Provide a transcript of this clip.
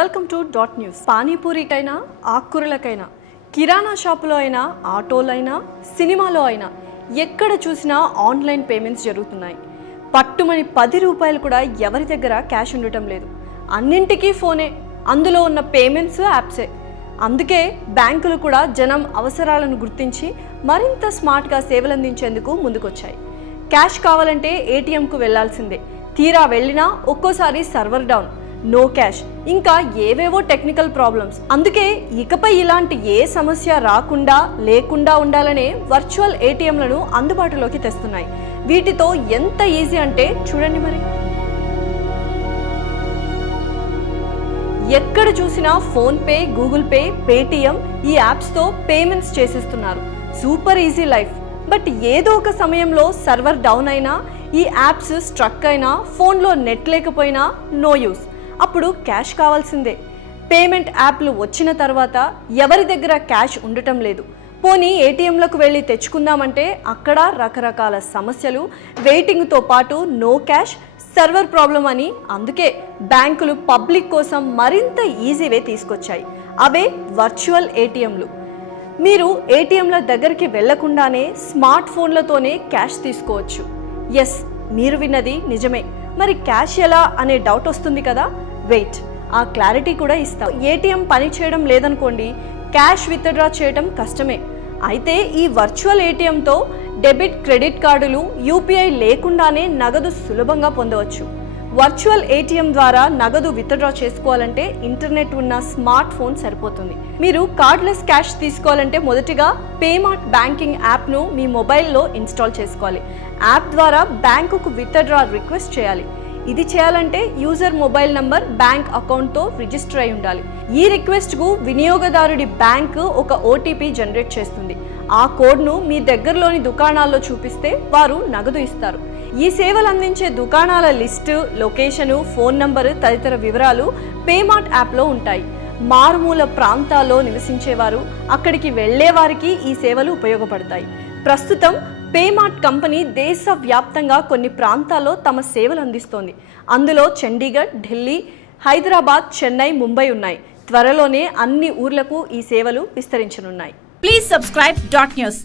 Welcome to dot news. పానీపూరికైనా ఆకుకూరలకైనా కిరాణా షాపులో అయినా ఆటోలో అయినా సినిమాలో అయినా ఎక్కడ చూసినా ఆన్లైన్ పేమెంట్స్ జరుగుతున్నాయి. పట్టుమని 10 రూపాయలు కూడా ఎవరి దగ్గర క్యాష్ ఉండటం లేదు. అన్నింటికీ ఫోనే, అందులో ఉన్న పేమెంట్స్ యాప్సే. అందుకే బ్యాంకులు కూడా జనం అవసరాలను గుర్తించి మరింత స్మార్ట్గా సేవలు అందించేందుకు ముందుకొచ్చాయి. క్యాష్ కావాలంటే ఏటీఎంకు వెళ్లాల్సిందే. తీరా వెళ్ళినా ఒక్కోసారి సర్వర్ డౌన్, నో క్యాష్, ఇంకా ఏవేవో టెక్నికల్ ప్రాబ్లమ్స్. అందుకే ఇకపై ఇలాంటి ఏ సమస్య రాకుండా లేకుండా ఉండాలనే వర్చువల్ ఏటీఎంలను అందుబాటులోకి తెస్తున్నాయి. వీటితో ఎంత ఈజీ అంటే చూడండి మరి. ఎక్కడ చూసినా ఫోన్పే, గూగుల్ పే, పేటిఎం ఈ యాప్స్తో పేమెంట్స్ చేసేస్తున్నారు. Super easy life. బట్ ఏదో ఒక సమయంలో సర్వర్ డౌన్ అయినా, ఈ యాప్స్ స్ట్రక్ అయినా, ఫోన్లో నెట్ లేకపోయినా నో యూస్. అప్పుడు క్యాష్ కావాల్సిందే. పేమెంట్ యాప్లు వచ్చిన తర్వాత ఎవరి దగ్గర క్యాష్ ఉండటం లేదు. పోనీ ఏటీఎంలకు వెళ్ళి తెచ్చుకుందామంటే అక్కడ రకరకాల సమస్యలు, వెయిటింగ్తో పాటు నో క్యాష్, సర్వర్ ప్రాబ్లం అని. అందుకే బ్యాంకులు పబ్లిక్ కోసం మరింత ఈజీ వే తీసుకొచ్చాయి. అవే వర్చువల్ ఏటీఎంలు. మీరు ఏటీఎంల దగ్గరికి వెళ్లకుండానే స్మార్ట్ ఫోన్లతోనే క్యాష్ తీసుకోవచ్చు. ఎస్, మీరు విన్నది నిజమే. మరి క్యాష్ ఎలా అనే డౌట్ వస్తుంది కదా. వెయిట్, ఆ క్లారిటీ కూడా ఇస్తాం. ఏటీఎం పని చేయడం లేదనుకోండి, క్యాష్ విత్డ్రా చేయడం కష్టమే. అయితే ఈ వర్చువల్ ఏటీఎంతో డెబిట్, క్రెడిట్ కార్డులు, యూపీఐ లేకుండానే నగదు సులభంగా పొందవచ్చు. వర్చువల్ ఏటీఎం ద్వారా నగదు విత్డ్రా చేసుకోవాలంటే ఇంటర్నెట్ ఉన్న స్మార్ట్ ఫోన్ సరిపోతుంది. మీరు కార్డ్లెస్ క్యాష్ తీసుకోవాలంటే మొదటిగా పేమార్ట్ బ్యాంకింగ్ యాప్ను మీ మొబైల్లో ఇన్స్టాల్ చేసుకోవాలి. యాప్ ద్వారా బ్యాంకుకు విత్డ్రా రిక్వెస్ట్ చేయాలి. ఇది చేయాలంటే యూజర్ మొబైల్ నంబర్, బ్యాంక్ అకౌంట్తో రిజిస్టర్ అయి ఉండాలి. ఈ రిక్వెస్ట్కు వినియోగదారుడి బ్యాంకు ఒక ఓటీపీ జనరేట్ చేస్తుంది. ఆ కోడ్ను మీ దగ్గరలోని దుకాణాల్లో చూపిస్తే వారు నగదు ఇస్తారు. ఈ సేవలు అందించే దుకాణాల లిస్టు, లొకేషను, ఫోన్ నంబరు తదితర వివరాలు పేమార్ట్ యాప్లో ఉంటాయి. మారుమూల ప్రాంతాల్లో నివసించేవారు, అక్కడికి వెళ్లేవారికి ఈ సేవలు ఉపయోగపడతాయి. ప్రస్తుతం పేమార్ట్ కంపెనీ దేశవ్యాప్తంగా కొన్ని ప్రాంతాల్లో తమ సేవలు అందిస్తోంది. అందులో చండీగఢ్, ఢిల్లీ, హైదరాబాద్, చెన్నై, ముంబై ఉన్నాయి. త్వరలోనే అన్ని ఊర్లకు ఈ సేవలు విస్తరించనున్నాయి. Please subscribe dot news.